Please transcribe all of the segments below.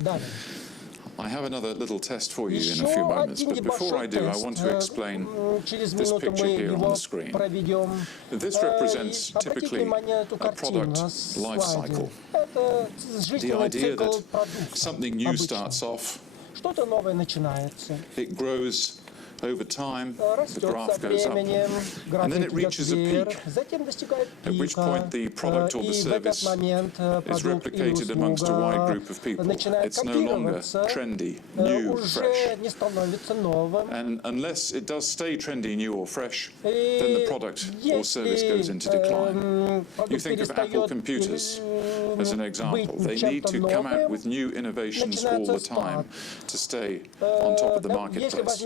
Далее. I have another little test for you in a few moments, but before I do, I want to explain this picture here on the screen. This represents typically a product life cycle. The idea that something new starts off, it grows over time, the graph goes up, and then it reaches a peak, at which point the product or the service is replicated amongst a wide group of people. It's no longer trendy, new, fresh. And unless it does stay trendy, new or fresh, then the product or service goes into decline. You think of Apple computers as an example. They need to come out with new innovations all the time to stay on top of the marketplace.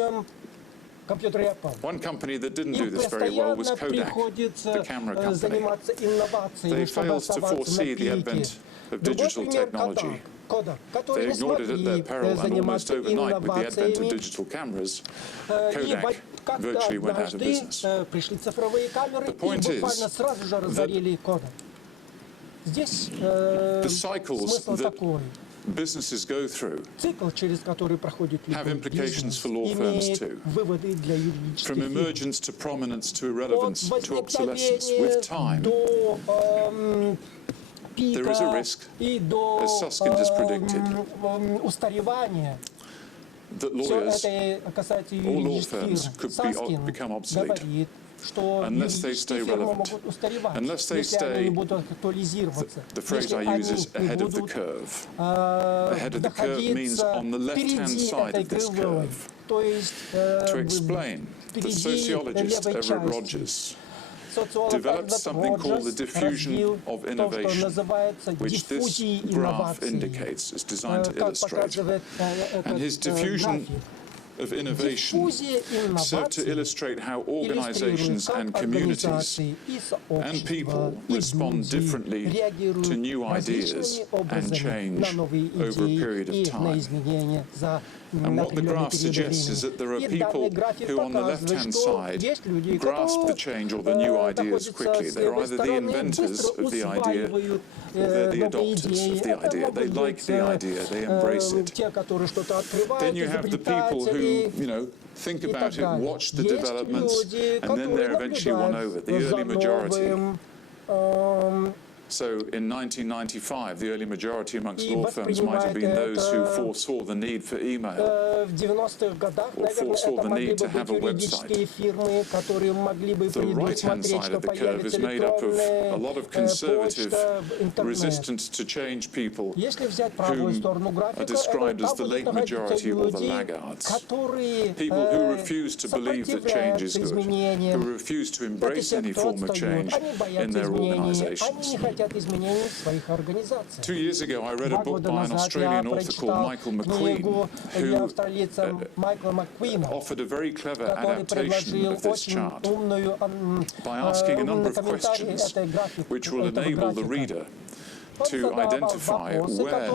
One company that didn't do this very well was Kodak, the camera company. They failed to foresee the advent of digital technology. They ignored it at their peril, and almost overnight, with the advent of digital cameras, Kodak virtually went out of business. The point is that the cycles that businesses go through have implications for law firms too. From emergence to prominence to irrelevance to obsolescence, with time, there is a risk, as Susskind has predicted, that lawyers or law firms could become obsolete unless they stay relevant, unless they stay, the phrase I use is ahead of the curve. Ahead of the curve means on the left-hand side of this curve. To explain, the sociologist Everett Rogers developed something called the diffusion of innovation, which this graph indicates. It's designed to illustrate. And his diffusion of innovation serve to illustrate how organizations and communities and people respond differently to new ideas and change over a period of time. And what the graph suggests is that there are people who on the left-hand side grasp the change or the new ideas quickly. They're either the inventors of the idea or they're the adopters of the idea. They like the idea, they embrace it. Then you have the people who, think about it, watch the developments, and then they're eventually won over, the early majority. So in 1995, the early majority amongst law firms might have been those who foresaw the need for email, or foresaw the need to have a website. The right-hand side of the curve is made up of a lot of conservative, resistant to change people who are described as the late majority or the laggards. People who refuse to believe that change is good, who refuse to embrace any form of change in their organizations. 2 years ago, I read a book by an Australian author called Michael McQueen, who offered a very clever adaptation of this chart by asking a number of questions which will enable the reader to identify where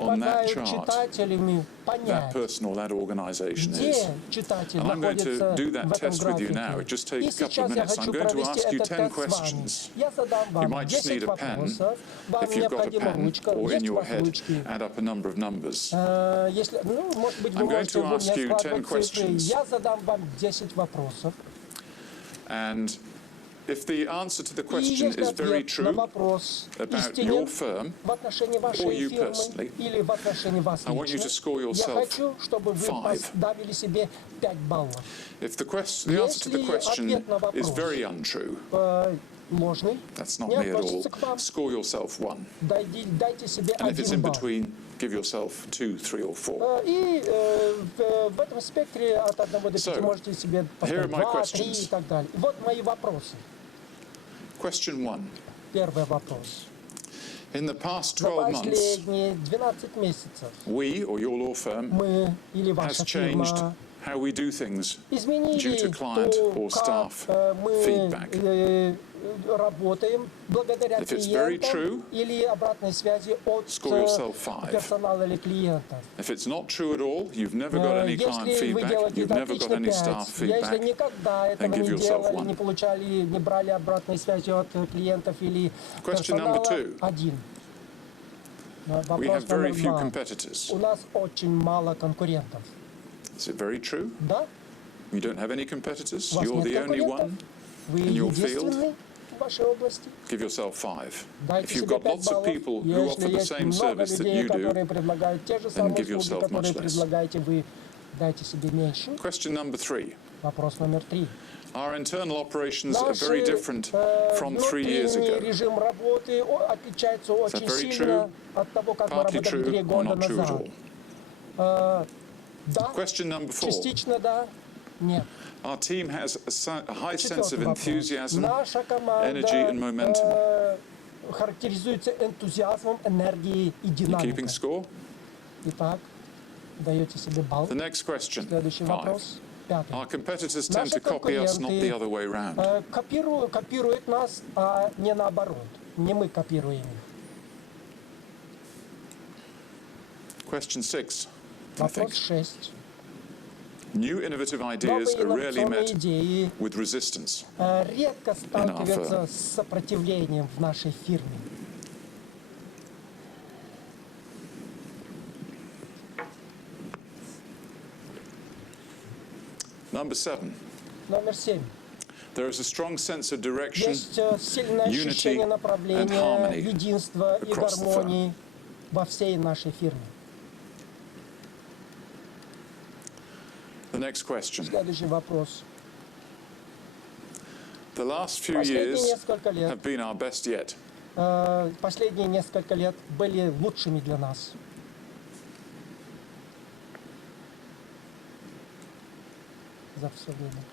on that chart that person or that organization is. And I'm going to do that test with you now. It just takes a couple of minutes. I'm going to ask you 10 questions. You might just need a pen. If you've got a pen, or in your head, add up a number of numbers. I'm going to ask you 10 questions. And if the answer to the question is very true about your firm or you personally, I want you to score yourself 5. If the answer to the question is very untrue, that's not me at all, score yourself 1. And if it's in between, give yourself 2, 3, or 4. So, here are my questions. Question 1. In the past 12 months, we, or your law firm, has changed how we do things due to client or staff feedback. If it's very true, score yourself 5. If it's not true at all, you've never got any client feedback, you've never got any staff feedback, then give yourself 1. Question number 2. We have very few competitors. У нас очень мало конкурентов. Is it very true? Да. You don't have any competitors? У вас You're нет the only конкурентов? one Вы in your field? единственный в вашей области. Give yourself 5. Дайте If you've себе got 5 lots of баллов. people who offer Если the есть same много service that людей, you которые do, предлагают те же then самые give услуги, yourself которые much less. предлагаете вы, дайте себе меньше. Question number 3. Вопрос номер 3. Our internal operations are very different from 3 years внутренний ago. режим работы отличается очень very сильно от того, как мы Partly работали true 3 or года not true at назад. all? Да, Question number 4. частично да, нет. Our team has a high sense of Четвертый вопрос. enthusiasm, Наша energy and momentum. команда характеризуется энтузиазмом, энергией и You keeping динамикой. score? Итак, даете себе балл. The next question, Следующий 5. вопрос. 5. Our competitors tend Наши to copy us, not the other way конкуренты round. копируют нас, а не наоборот. Не мы копируем их. Question 6, I Вопрос think. 6. New innovative ideas Новые are rarely инновационные met идеи with resistance. редко сталкиваются с сопротивлением в нашей фирме. Number 7. Номер 7. There is a strong sense of direction, Есть сильное unity ощущение and направления, harmony единства и across the гармонии во всей нашей фирме. The next question. Следующий вопрос. The last few Последние years несколько лет, have been our best yet. последние несколько лет были лучшими для нас. За все время.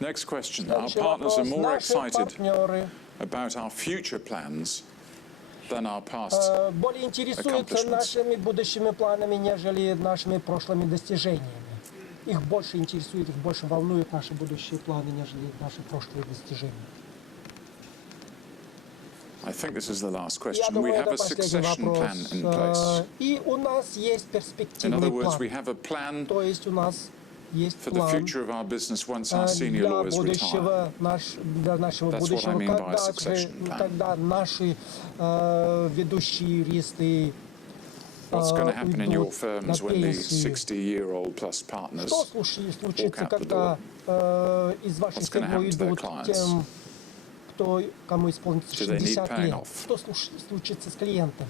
Next question. Our Следующий partners are вопрос. more Наши excited партнеры about our future plans than our past. более интересуются accomplishments. нашими будущими планами, нежели нашими прошлыми достижениями. Их больше интересует, их больше волнуют наши будущие планы, нежели наши прошлые достижения. I think this is the last Я question. We думаю, have это a последний succession plan in place. вопрос. И у нас есть In перспективный other words, план. we have a plan То есть у нас есть for the план future of our business once our senior для lawyers retire. будущего, для нашего That's what I будущего, mean by a succession plan. когда наши ведущие юристы What's going to happen in your уйдут на firms when the пенсию. 60-year-old plus partners Что walk случится, out the когда door? из вашей What's gonna фирмы happen to their уйдут clients? тем, кому исполнится Do they need 60 paying лет? off? Что случится с клиентами?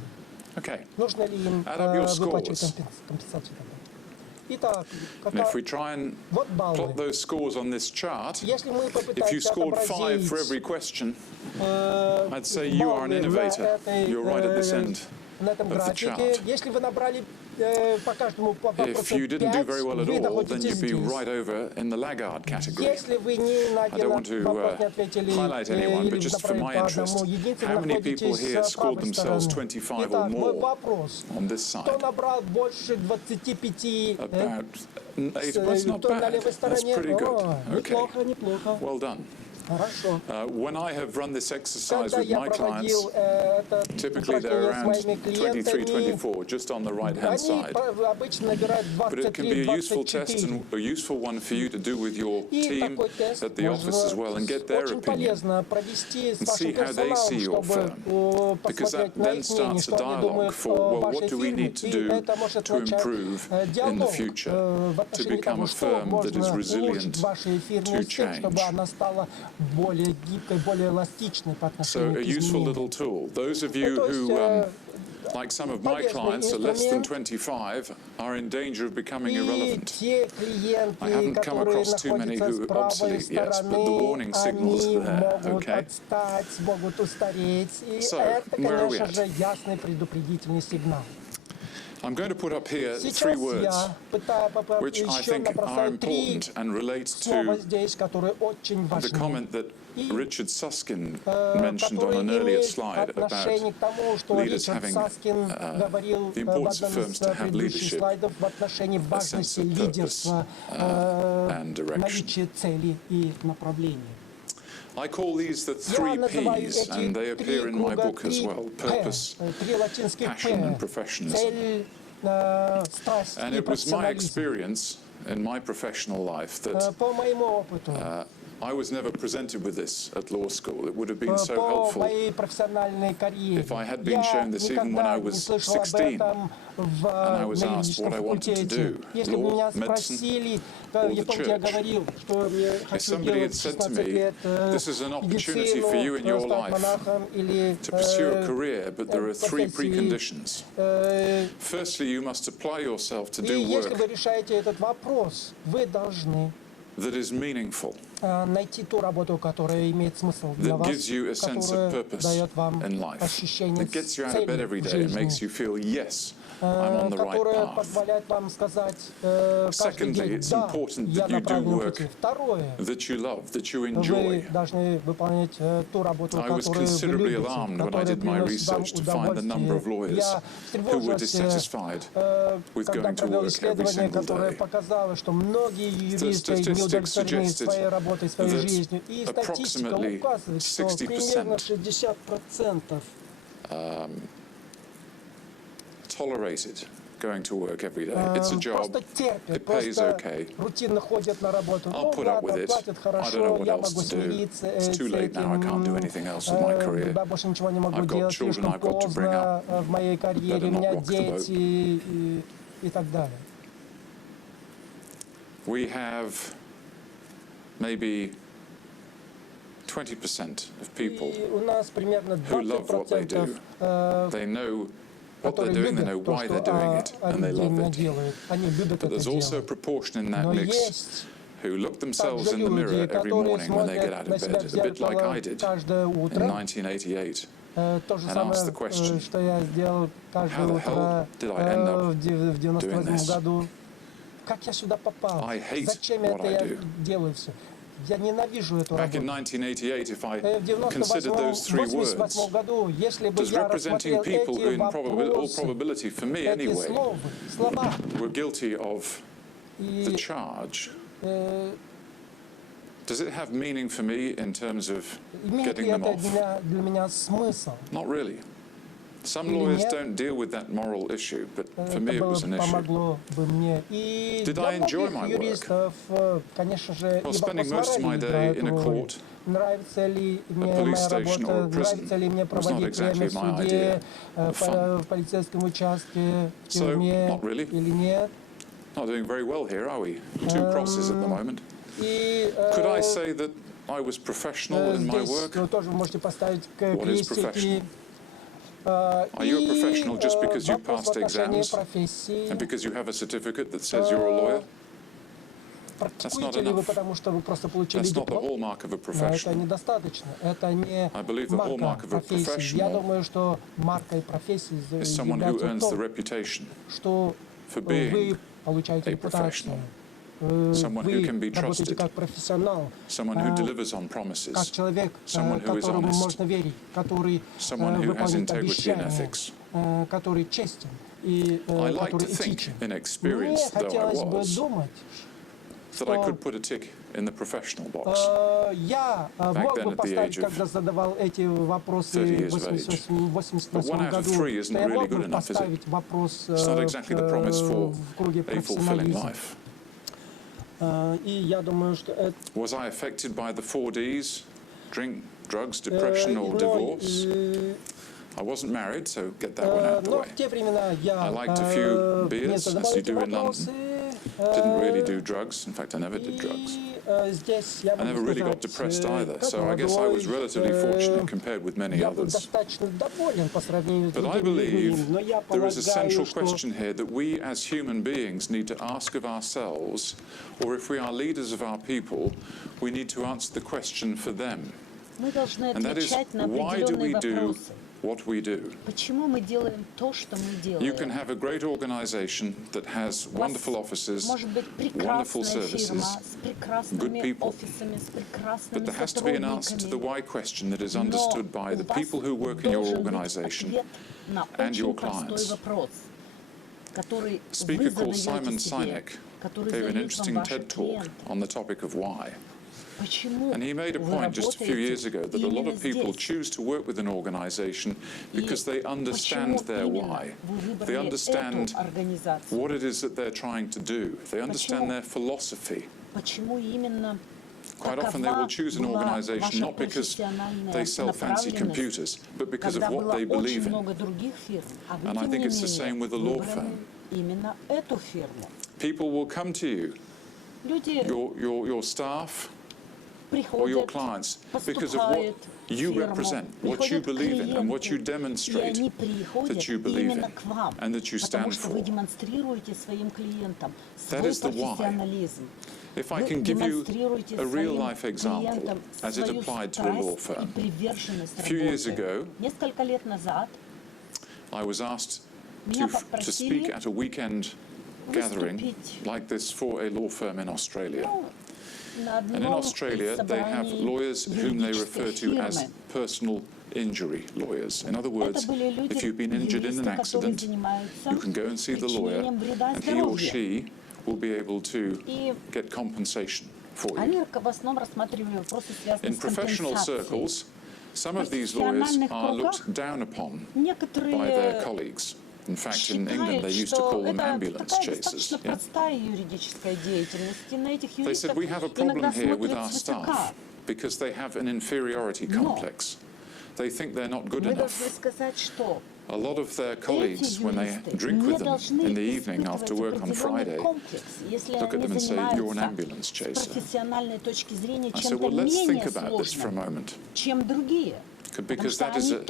Okay. Нужно ли им Add up your выплачивать scores. компенсацию? Итак, And if we try and вот баллы. plot those scores on this chart, Если мы if you попытаемся scored 5 отобразить for every question, I'd say you are an баллы innovator. You're right at this end на этом of the графике, chart. если вы набрали по каждому по If you didn't do very well at вы all, then находитесь you'd be здесь. right over in the laggard category. Если вы ни на I один don't want to вопрос не ответили highlight anyone, but или just for направили my по interest, одному единице, how вы many people находитесь here с scored правой themselves стороны. 25 or Итак, мой more вопрос. on this Кто side? набрал больше 25 About 8, that's not кто на bad. левой That's стороне? pretty good. О, Okay, неплохо, неплохо. well done. Хорошо. When I have run this exercise Когда with я my clients, проводил это typically they're упражнение с around моими 23, клиентами, 24, just on the right-hand они side. обычно набирают But it can be a useful test 23-24. and a useful one for you to do with your И team такой тест at the office as well and get their очень opinion. полезно провести с and see вашим how they see your персоналом, firm. чтобы Because that посмотреть на then их мнение, starts a что они dialogue думают for, о well, вашей what do we фирме, need to и do это может to начать improve in the диалог future в to отношении become того, a что firm that is можно resilient улучшить в вашей фирме to с тем, чтобы change. она стала более гибкой, более эластичной по So отношению a к useful изменениям. little tool. Those of you То есть, who, like some of my полезный clients, are less than инструмент. 25, are in danger of becoming И irrelevant. те клиенты, I haven't come которые across too many находятся who с are правой obsolete yet, but the стороны, warning signal is они there, могут okay? отстать, могут устареть. И So, это, where are we конечно at? же, ясный предупредительный сигнал. I'm going to put up here Сейчас 3 words я пытаюсь which I еще think are набросать 3 important and relate слова to здесь, которые очень the важны. comment that И, Richard Susskind mentioned on которые an earlier имеют slide отношение about к тому, что leaders Ричард having Саскин говорил the в importance of одном firms из to have предыдущих leadership, слайдов в отношении a sense важности of purpose лидерства, and direction. наличия цели и направления. I call these the Я 3 называю Ps, and they эти appear 3 in my круга, book as 3 well. П, Purpose, 3 латинских passion and П, professionalism. цель, страсть And и it was my профессионализм. experience in my professional life that По моему опыту, I was never presented with this at law school. It would have been so helpful if I had been shown this even when I was 16 and I was asked what I wanted to do, law, medicine, or the church. If somebody had said to me, this is an opportunity for you in your life to pursue a career, but there are three preconditions. Firstly, you must apply yourself to do work that is meaningful, that gives you a sense of purpose in life, that gets you out of bed every day and makes you feel, yes, I'm on the right path. Secondly, it's important that you do work that you love, that you enjoy. I was considerably alarmed when I did my research to find the number of lawyers who were dissatisfied with going to work every single day. The statistics suggested that approximately 60% tolerated going to work every day. It's a job, it pays okay. I'll put up with it. I don't know what else to do. It's too late now, I can't do anything else with my career. I've got children I've got to bring up. Better not rock the boat. We have maybe 20% of people who love what they do. They know what they're doing, they know why they're doing it, and they love it. But there's also a proportion in that mix who look themselves in the mirror every morning when they get out of bed, a bit like I did in 1988, and ask the question, how the hell did I end up doing this? I hate what I do. Back in 1988, if I considered those three words as representing people who, in all probability, for me anyway, were guilty of the charge, does it have meaning for me in terms of getting them off? Not really. Some lawyers don't deal with that moral issue, but for me it was an issue. Did I enjoy my work? Well, spending most of my day in a court, a police station or a prison was not exactly my idea of fun. So, not really. Not doing very well here, are we? 2 crosses at the moment. Could I say that I was professional in my work? What is professional? Are you a professional just because you passed exams and because you have a certificate that says you're a lawyer? That's not enough. That's not the hallmark of a professional. I believe the hallmark of a professional is someone who earns the reputation for being a professional. Someone who can be trusted, someone who delivers on promises, someone who is honest, someone who has integrity and ethics. I like to think, inexperienced though I was, that I could put a tick in the professional box. Back then at the age of 30 years of age. But 1 out of 3 isn't really good enough, is it? It's not exactly the promise for a fulfilling life. Was I affected by the 4 Ds? Drink, drugs, depression, or divorce? I wasn't married, so get that one out of the way. I liked a few beers, as you do in London. Didn't really do drugs. In fact, I never did drugs. I never really got depressed either, so I guess I was relatively fortunate compared with many others. But I believe there is a central question here that we as human beings need to ask of ourselves, or if we are leaders of our people, we need to answer the question for them. And that is, why do we do what we do? You can have a great organization that has wonderful offices, wonderful services, good people, but there has to be an answer to the why question that is understood by the people who work in your organization and your clients. A speaker called Simon Sinek gave an interesting TED talk on the topic of why. And he made a point just a few years ago that a lot of people choose to work with an organization because they understand their why. They understand what it is that they're trying to do. They understand their philosophy. Quite often they will choose an organization not because they sell fancy computers, but because of what they believe in. And I think it's the same with a law firm. People will come to you, your staff, or your clients, because of what you represent, what you believe in, and what you demonstrate that you believe in, and that you stand for. That is the why. If I can give you a real-life example, as it applied to a law firm. A few years ago, I was asked to speak at a weekend gathering like this for a law firm in Australia. And in Australia, they have lawyers whom they refer to as personal injury lawyers. In other words, if you've been injured in an accident, you can go and see the lawyer, and he or she will be able to get compensation for you. In professional circles, some of these lawyers are looked down upon by their colleagues. In fact, in England, they used to call them ambulance chasers. Yeah? They said, we have a problem here with our staff because they have an inferiority complex. They think they're not good enough. A lot of their colleagues, when they drink with them in the evening after work on Friday, look at them and say, you're an ambulance chaser. I said, well, let's think about this for a moment. Because that is a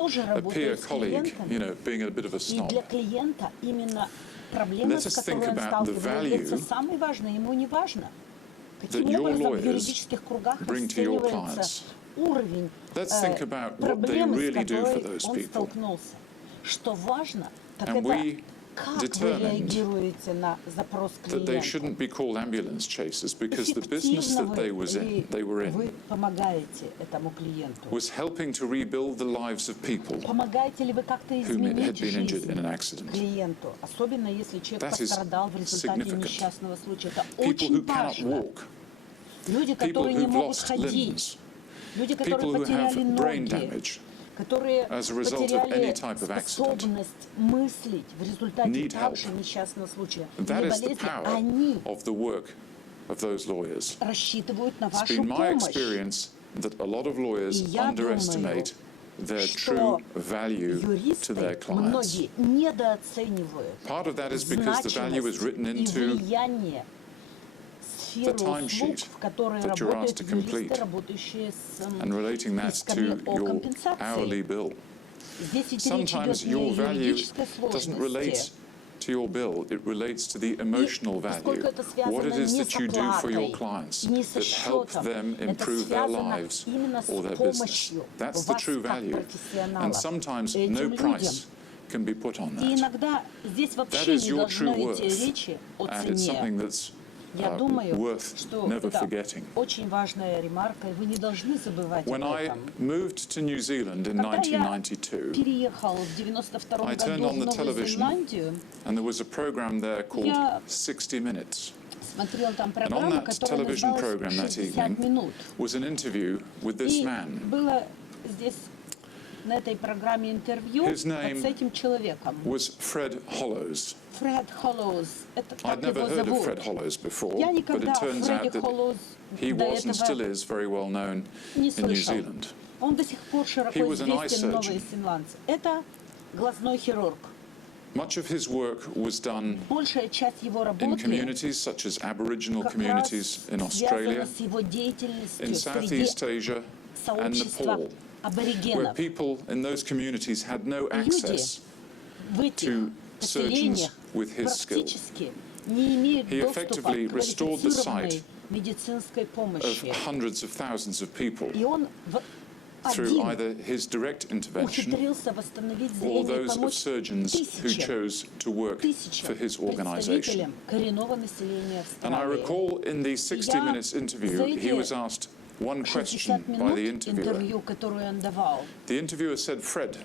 peer colleague, you know, being a bit of a snob. Let us think about the value that your lawyers bring to your clients. Let's think about what they really do for those people. And we determined that they shouldn't be called ambulance chasers because the business that they were in was helping to rebuild the lives of people who had been injured in an accident. That is significant. People who cannot walk, people who've lost limbs, people who have brain damage as a result of any type of accident need help. That is the power of the work of those lawyers. It's been my experience that a lot of lawyers underestimate their true value to their clients. Part of that is because the value is written into the timesheet that you're asked to complete and relating that to your hourly bill. Sometimes your value doesn't relate to your bill, it relates to the emotional value, what it is that you do for your clients that help them improve their lives or their business. That's the true value. And sometimes no price can be put on that. That is your true worth, and it's something that's worth never forgetting. When I moved to New Zealand in 1992, I turned on the television and there was a program there called 60 Minutes. And on that television program that evening was an interview with this man. His name was Fred Hollows. I'd never heard of Fred Hollows before, but it turns out that he was and still is very well known in New Zealand. He was an eye surgeon. Much of his work was done in communities such as Aboriginal communities in Australia, in Southeast Asia and Nepal, where people in those communities had no access to surgeons with his skills. He effectively restored the sight of hundreds of thousands of people through either his direct intervention or those of surgeons who chose to work for his organization. And I recall in the 60 Minutes interview, he was asked one question by the interviewer. The interviewer said, Fred,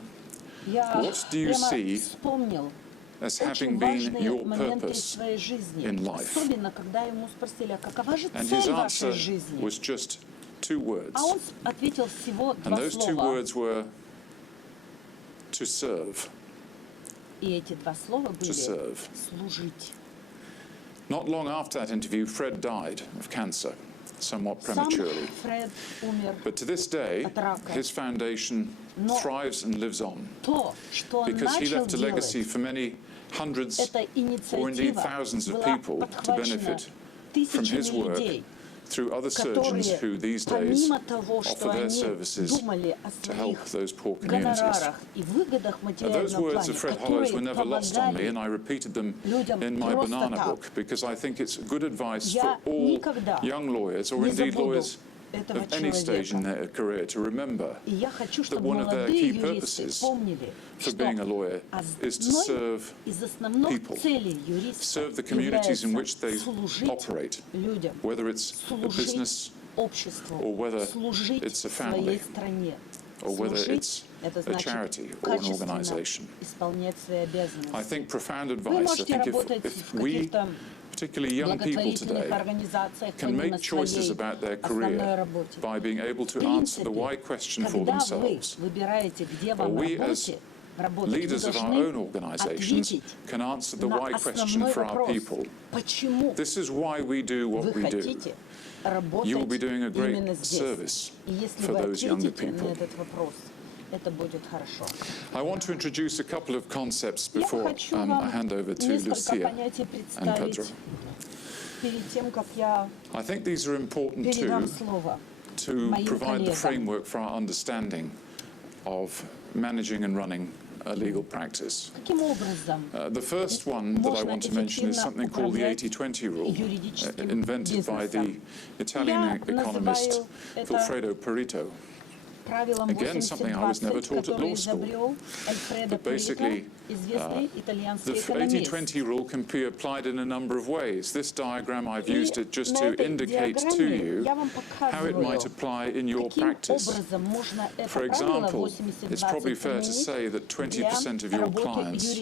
what do you see as having been your purpose in life? And his answer was just two words. And those two words were to serve. To serve. Not long after that interview, Fred died of cancer. somewhat prematurely. But to this day, his foundation thrives and lives on because he left a legacy for many hundreds or indeed thousands of people to benefit from his work through other surgeons who these days offer their services to help those poor communities. Those words of Fred Hollows were never lost on me, and I repeated them in my banana book because I think it's good advice for all young lawyers, or indeed lawyers of any stage in their career, to remember that one of their key purposes for being a lawyer is to serve people, serve the communities in which they operate, whether it's a business or whether it's a family or whether it's a charity or an organization. I think profound advice. I think if we, particularly young people today, can make choices about their career by being able to answer the why question for themselves, or we as leaders of our own organizations can answer the why question for our people. This is why we do what we do. You will be doing a great service for those younger people. I want to introduce a couple of concepts before I hand over to Lucia and Pedro. I think these are important to provide the framework for our understanding of managing and running a legal practice. The first one that I want to mention is something called the 80-20 rule, invented by the Italian economist Vilfredo Pareto. Again, something I was never taught at law school. But basically, the 80-20 rule can be applied in a number of ways. This diagram, I've used it just to indicate to you how it might apply in your practice. For example, it's probably fair to say that 20% of your clients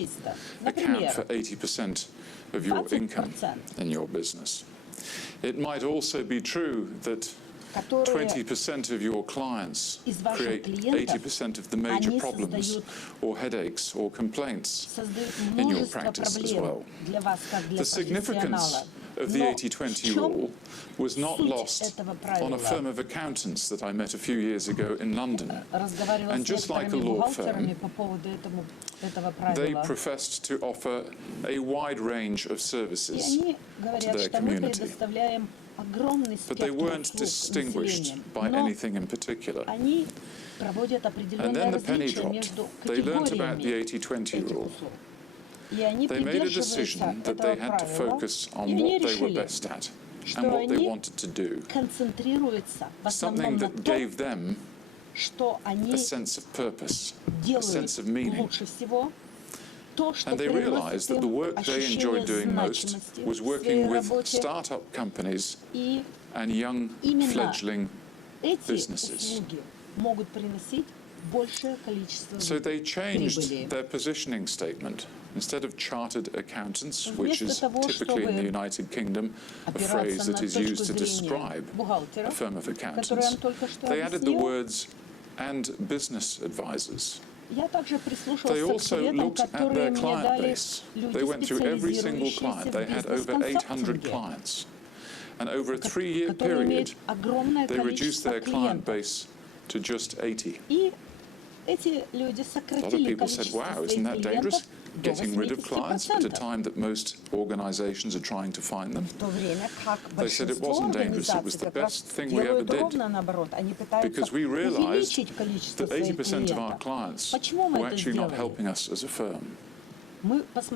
account for 80% of your income in your business. It might also be true that 20% of your clients create 80% of the major problems or headaches or complaints in your practice as well. The significance of the 80-20 rule was not lost on a firm of accountants that I met a few years ago in London. And just like a law firm, they professed to offer a wide range of services to their community. But they weren't distinguished by anything in particular. And then the penny dropped. They learnt about the 80-20 rule. They made a decision that they had to focus on what they were best at and what they wanted to do. Something that gave them a sense of purpose, a sense of meaning. And they realized that the work they enjoyed doing most was working with startup companies and young fledgling businesses. So they changed their positioning statement. Instead of chartered accountants, which is typically in the United Kingdom a phrase that is used to describe a firm of accountants, they added the words "and business advisors." They also looked at their client base. They went through every single client. They had over 800 clients. And over a 3-year period, they reduced their client base to just 80. A lot of people said, wow, isn't that dangerous? Getting rid of clients at a time that most organizations are trying to find them. They said it wasn't dangerous, it was the best thing we ever did. Because we realized that 80% of our clients were actually not helping us as a firm.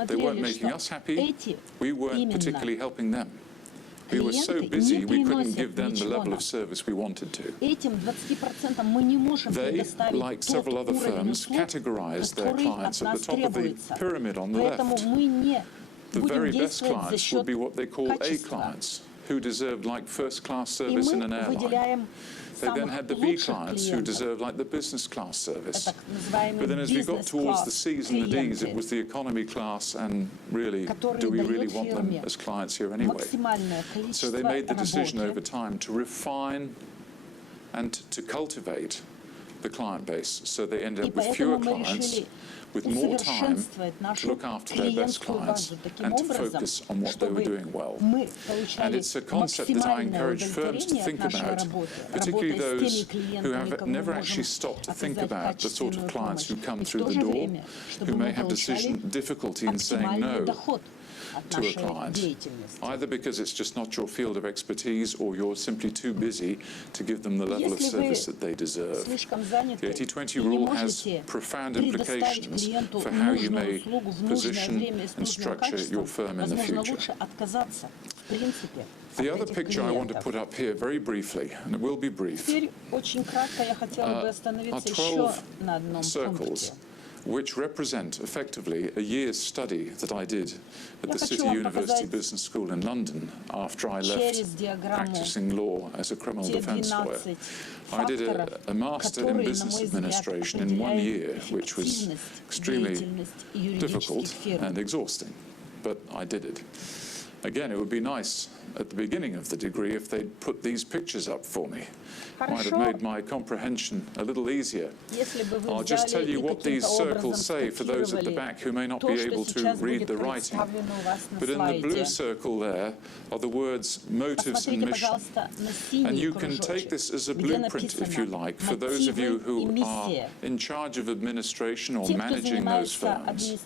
They weren't making us happy, we weren't particularly helping them. We were so busy, we couldn't give them the level of service we wanted to. They, like several other firms, categorized their clients at the top of the pyramid on the left. The very best clients would be what they call A clients, who deserved like first-class service in an airline. They then had the B clients who deserved like the business class service. But then as we got towards the C's and the D's, it was the economy class, and really, do we really want them as clients here anyway? So they made the decision over time to refine and to cultivate the client base, so they end up with fewer clients, with more time to look after their best clients and to focus on what they were doing well. And it's a concept that I encourage firms to think about, particularly those who have never actually stopped to think about the sort of clients who come through the door, who may have difficulty in saying no to a client, either because it's just not your field of expertise or you're simply too busy to give them the level of service that they deserve. The 80-20 rule has profound implications for how you may position and structure your firm in the future. The other picture I want to put up here very briefly, and it will be brief, are 12 circles which represent effectively a year's study that I did at the City University Business School in London after I left practicing law as a criminal defense lawyer. I did a master in business administration in 1 year, which was extremely difficult and exhausting, but I did it. Again, it would be nice at the beginning of the degree if they'd put these pictures up for me. Might have made my comprehension a little easier. I'll just tell you what these circles say for those at the back who may not be able to read the writing. But in the blue circle there are the words motives and mission. And you can take this as a blueprint, if you like, for those of you who are in charge of administration or managing those firms.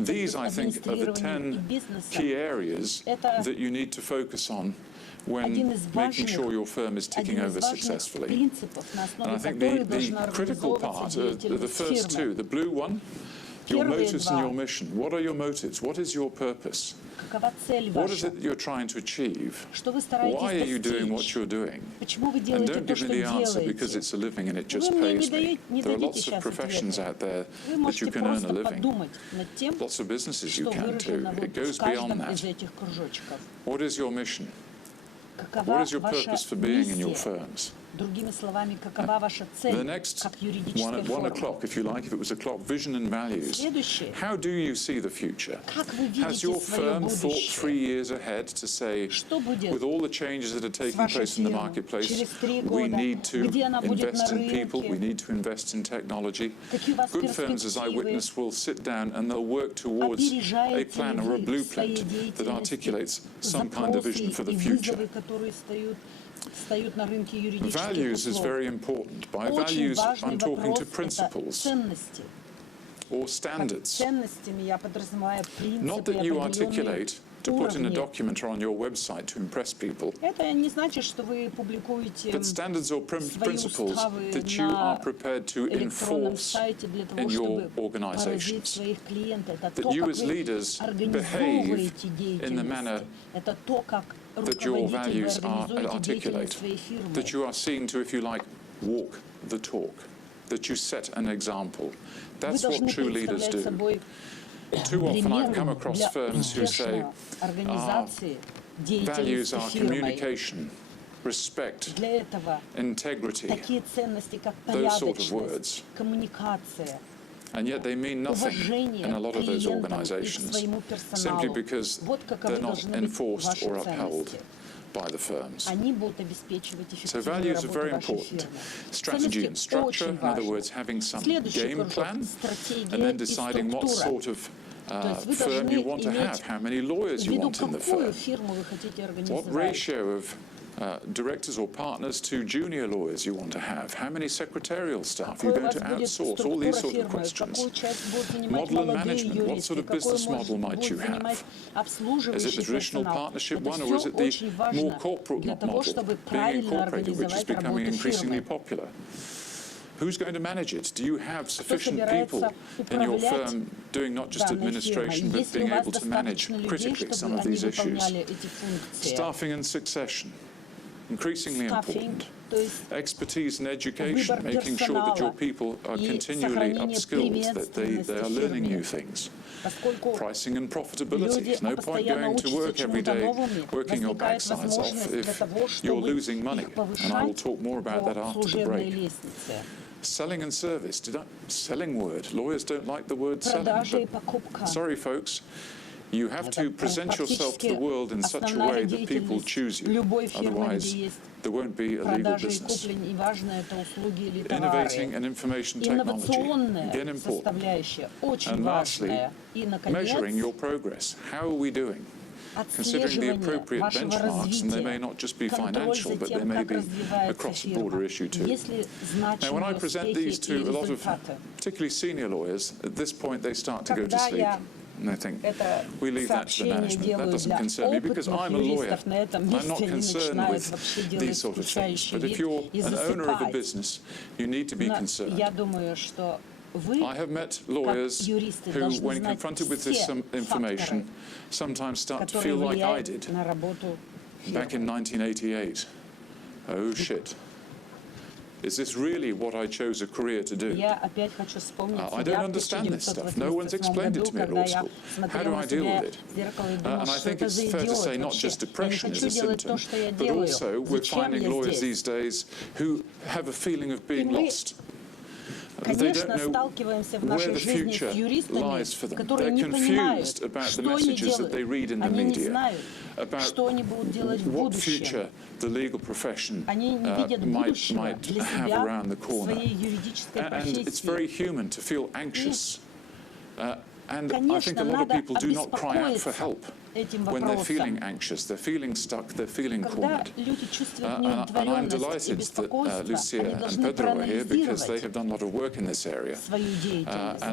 These, I think, are the 10 key areas that you need to focus on when making sure your firm is ticking over successfully. And I think the critical part are the first two. The blue one, your motives and your mission. What are your motives? What is your purpose? What is it that you're trying to achieve? Why are you doing what you're doing? And don't give me the answer because it's a living and it just pays me. There are lots of professions out there that you can earn a living. Lots of businesses you can too. It goes beyond that. What is your mission? What is your purpose for being in your firms? The next one at 1 o'clock, if you like, if it was a clock, vision and values. How do you see the future? Has your firm thought 3 years ahead to say, with all the changes that are taking place in the marketplace, we need to invest in people, we need to invest in technology? Good firms, as I witness, will sit down and they'll work towards a plan or a blueprint that articulates some kind of vision for the future. Values is very important. By values, I'm talking to principles or standards. Not that you articulate to put in a document or on your website to impress people, but standards or principles that you are prepared to enforce in your organizations, that you as leaders behave in the manner that your values are articulate, that you are seen to, if you like, walk the talk, that you set an example. That's what true leaders do. Too often I've come across firms who say, our values are communication, respect, integrity, those sort of words. And yet they mean nothing in a lot of those organizations, simply because they're not enforced or upheld by the firms. So values are very important. Strategy and structure, in other words, having some game plan, and then deciding what sort of firm you want to have, how many lawyers you want in the firm, what ratio of directors or partners to junior lawyers you want to have, how many secretarial staff you're going to outsource, all these sort of questions. Model and management, what sort of business model might you have? Is it the traditional partnership one, or is it the more corporate model, being incorporated, which is becoming increasingly popular? Who's going to manage it? Do you have sufficient people in your firm doing not just administration, but being able to manage critically some of these issues? Staffing and succession, increasingly important. Expertise and education, making sure that your people are continually upskilled, that they are learning new things. Pricing and profitability. There's no point going to work every day working your backsides off if you're losing money. And I will talk more about that after the break. Selling and service. Selling word. Lawyers don't like the word selling. But sorry, folks. You have to present yourself to the world in such a way that people choose you. Otherwise, there won't be a legal business. Innovating and information technology, again important. And lastly, measuring your progress. How are we doing? Considering the appropriate benchmarks, and they may not just be financial, but they may be a cross-border issue too. Now, when I present these to a lot of particularly senior lawyers, at this point they start to go to sleep. And I think, we leave that to the management. That doesn't concern me because I'm a lawyer. I'm not concerned with these sort of things. But if you're an owner of a business, you need to be concerned. I have met lawyers who, when confronted with this information, sometimes start to feel like I did back in 1988. Oh, shit. Is this really what I chose a career to do? I don't understand this stuff. No one's explained it to me at law school. How do I deal with it? And I think it's fair to say not just depression is a symptom, but also we're finding lawyers these days who have a feeling of being lost. They don't know where the future lies for them. They're confused about the messages that they read in the media, about what future the legal profession might have around the corner. And it's very human to feel anxious. And I think a lot of people do not cry out for help when they're feeling anxious, they're feeling stuck, they're feeling cornered. And I'm delighted that Lucia and Pedro are here because they have done a lot of work in this area.